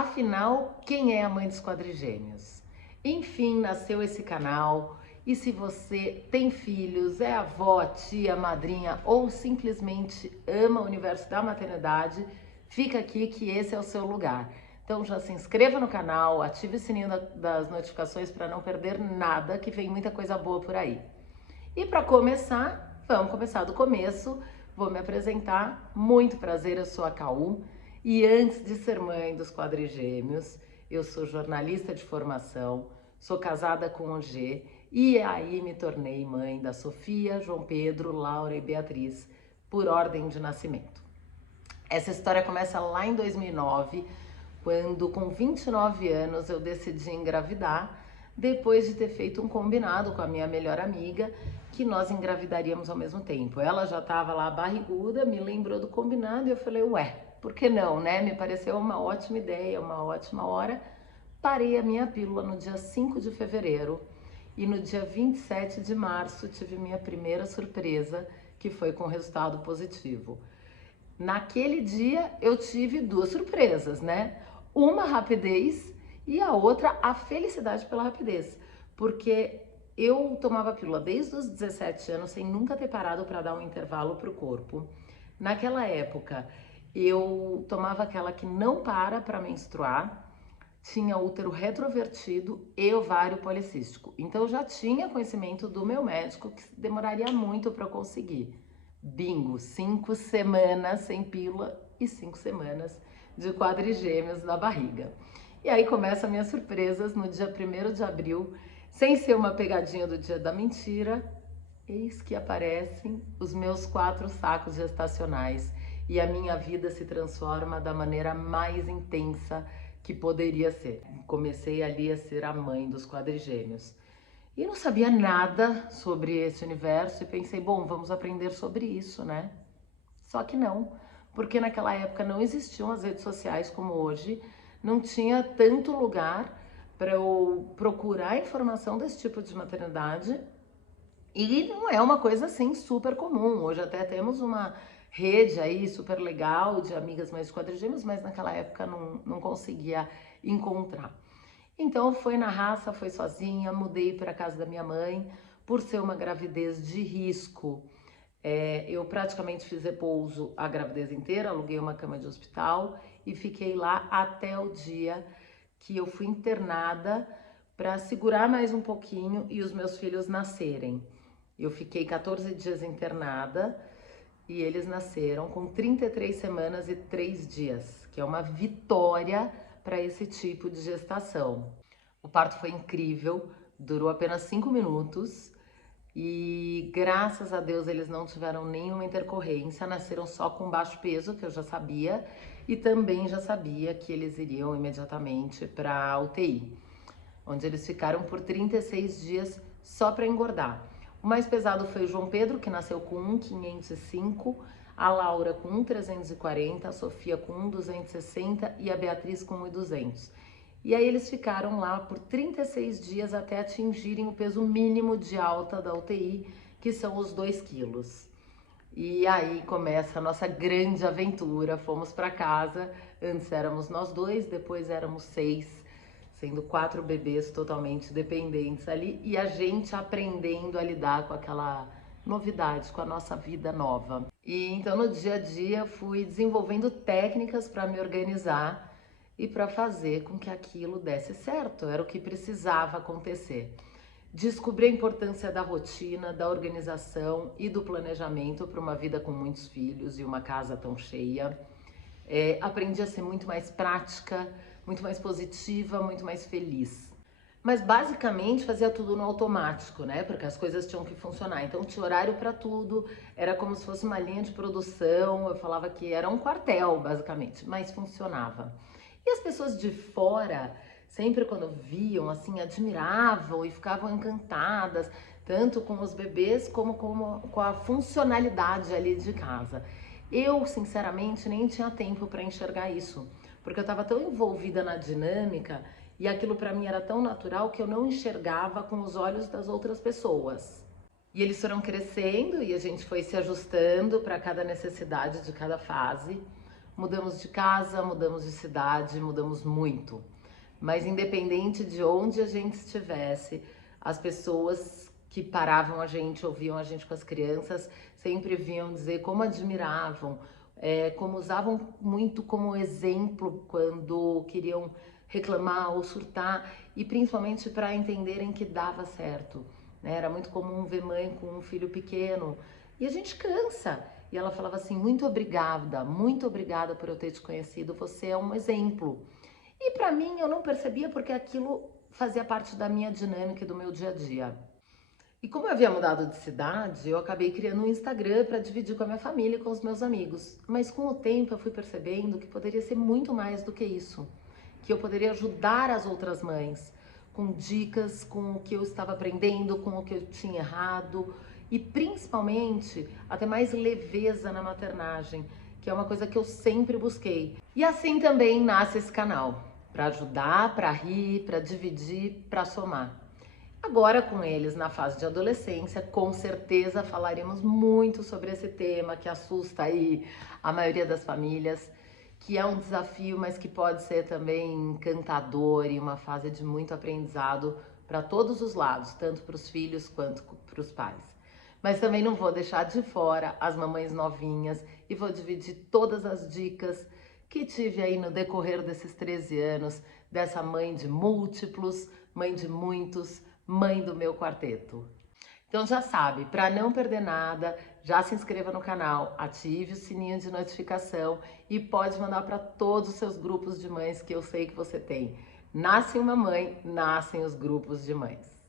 Afinal, quem é a mãe dos quadrigêmeos? Enfim, nasceu esse canal e se você tem filhos, é avó, tia, madrinha ou simplesmente ama o universo da maternidade, fica aqui que esse é o seu lugar. Então já se inscreva no canal, ative o sininho das notificações para não perder nada, que vem muita coisa boa por aí. E para começar, vamos começar do começo. Vou me apresentar. Muito prazer, eu sou a Caú. E antes de ser mãe dos quadrigêmeos, eu sou jornalista de formação, sou casada com o G e aí me tornei mãe da Sofia, João Pedro, Laura e Beatriz, por ordem de nascimento. Essa história começa lá em 2009, quando com 29 anos eu decidi engravidar, depois de ter feito um combinado com a minha melhor amiga, que nós engravidaríamos ao mesmo tempo. Ela já estava lá barriguda, me lembrou do combinado e eu falei, ué, por que não, né? Me pareceu uma ótima ideia, uma ótima hora. Parei a minha pílula no dia 5 de fevereiro e no dia 27 de março tive minha primeira surpresa, que foi com resultado positivo. Naquele dia eu tive duas surpresas, né? Uma rapidez e a outra a felicidade pela rapidez, porque eu tomava pílula desde os 17 anos sem nunca ter parado para dar um intervalo para o corpo. Naquela época eu tomava aquela que não para menstruar, tinha útero retrovertido e ovário policístico. Então eu já tinha conhecimento do meu médico que demoraria muito para eu conseguir. Bingo, 5 semanas sem pílula e 5 semanas de quadrigêmeos na barriga. E aí começam minhas surpresas no dia 1º de abril, sem ser uma pegadinha do dia da mentira, eis que aparecem os meus 4 sacos gestacionais e a minha vida se transforma da maneira mais intensa que poderia ser. Comecei ali a ser a mãe dos quadrigêmeos. E não sabia nada sobre esse universo e pensei, bom, vamos aprender sobre isso, né? Só que não, porque naquela época não existiam as redes sociais como hoje, não tinha tanto lugar para eu procurar informação desse tipo de maternidade e não é uma coisa assim super comum. Hoje até temos uma rede aí super legal de amigas mães de quadrigêmeos, mas naquela época não conseguia encontrar. Então foi na raça, foi sozinha, mudei para a casa da minha mãe, por ser uma gravidez de risco. Eu praticamente fiz repouso a gravidez inteira, aluguei uma cama de hospital e fiquei lá até o dia que eu fui internada para segurar mais um pouquinho e os meus filhos nascerem. Eu fiquei 14 dias internada e eles nasceram com 33 semanas e 3 dias, que é uma vitória para esse tipo de gestação. O parto foi incrível, durou apenas 5 minutos e graças a Deus eles não tiveram nenhuma intercorrência, nasceram só com baixo peso, que eu já sabia, e também já sabia que eles iriam imediatamente para a UTI, onde eles ficaram por 36 dias só para engordar. O mais pesado foi o João Pedro, que nasceu com 1,505, a Laura com 1,340, a Sofia com 1,260 e a Beatriz com 1,200. E aí eles ficaram lá por 36 dias até atingirem o peso mínimo de alta da UTI, que são os 2 quilos. E aí começa a nossa grande aventura, fomos para casa, antes éramos nós 2, depois éramos 6, sendo 4 bebês totalmente dependentes ali e a gente aprendendo a lidar com aquela novidade, com a nossa vida nova. E então no dia a dia fui desenvolvendo técnicas para me organizar e para fazer com que aquilo desse certo, era o que precisava acontecer. Descobri a importância da rotina, da organização e do planejamento para uma vida com muitos filhos e uma casa tão cheia. Aprendi a ser muito mais prática, muito mais positiva, muito mais feliz. Mas basicamente fazia tudo no automático, né? Porque as coisas tinham que funcionar. Então tinha horário para tudo, era como se fosse uma linha de produção. Eu falava que era um quartel, basicamente, mas funcionava. E as pessoas de fora, sempre quando viam, assim, admiravam e ficavam encantadas, tanto com os bebês como com a funcionalidade ali de casa. Eu, sinceramente, nem tinha tempo para enxergar isso, porque eu estava tão envolvida na dinâmica e aquilo para mim era tão natural que eu não enxergava com os olhos das outras pessoas. E eles foram crescendo e a gente foi se ajustando para cada necessidade de cada fase. Mudamos de casa, mudamos de cidade, mudamos muito. Mas independente de onde a gente estivesse, as pessoas que paravam a gente, ouviam a gente com as crianças, sempre vinham dizer como admiravam, como usavam muito como exemplo quando queriam reclamar ou surtar, e principalmente para entenderem que dava certo, né? Era muito comum ver mãe com um filho pequeno e a gente cansa. E ela falava assim: muito obrigada por eu ter te conhecido, você é um exemplo. E para mim eu não percebia porque aquilo fazia parte da minha dinâmica e do meu dia a dia. E como eu havia mudado de cidade, eu acabei criando um Instagram para dividir com a minha família e com os meus amigos. Mas com o tempo eu fui percebendo que poderia ser muito mais do que isso. Que eu poderia ajudar as outras mães com dicas, com o que eu estava aprendendo, com o que eu tinha errado e principalmente até mais leveza na maternagem, que é uma coisa que eu sempre busquei. E assim também nasce esse canal, para ajudar, para rir, para dividir, para somar. Agora, com eles na fase de adolescência, com certeza falaremos muito sobre esse tema que assusta aí a maioria das famílias, que é um desafio, mas que pode ser também encantador e uma fase de muito aprendizado para todos os lados, tanto para os filhos quanto para os pais. Mas também não vou deixar de fora as mamães novinhas e vou dividir todas as dicas que tive aí no decorrer desses 13 anos, dessa mãe de múltiplos, mãe de muitos, mãe do meu quarteto. Então já sabe, para não perder nada, já se inscreva no canal, ative o sininho de notificação e pode mandar para todos os seus grupos de mães que eu sei que você tem. Nasce uma mãe, nascem os grupos de mães.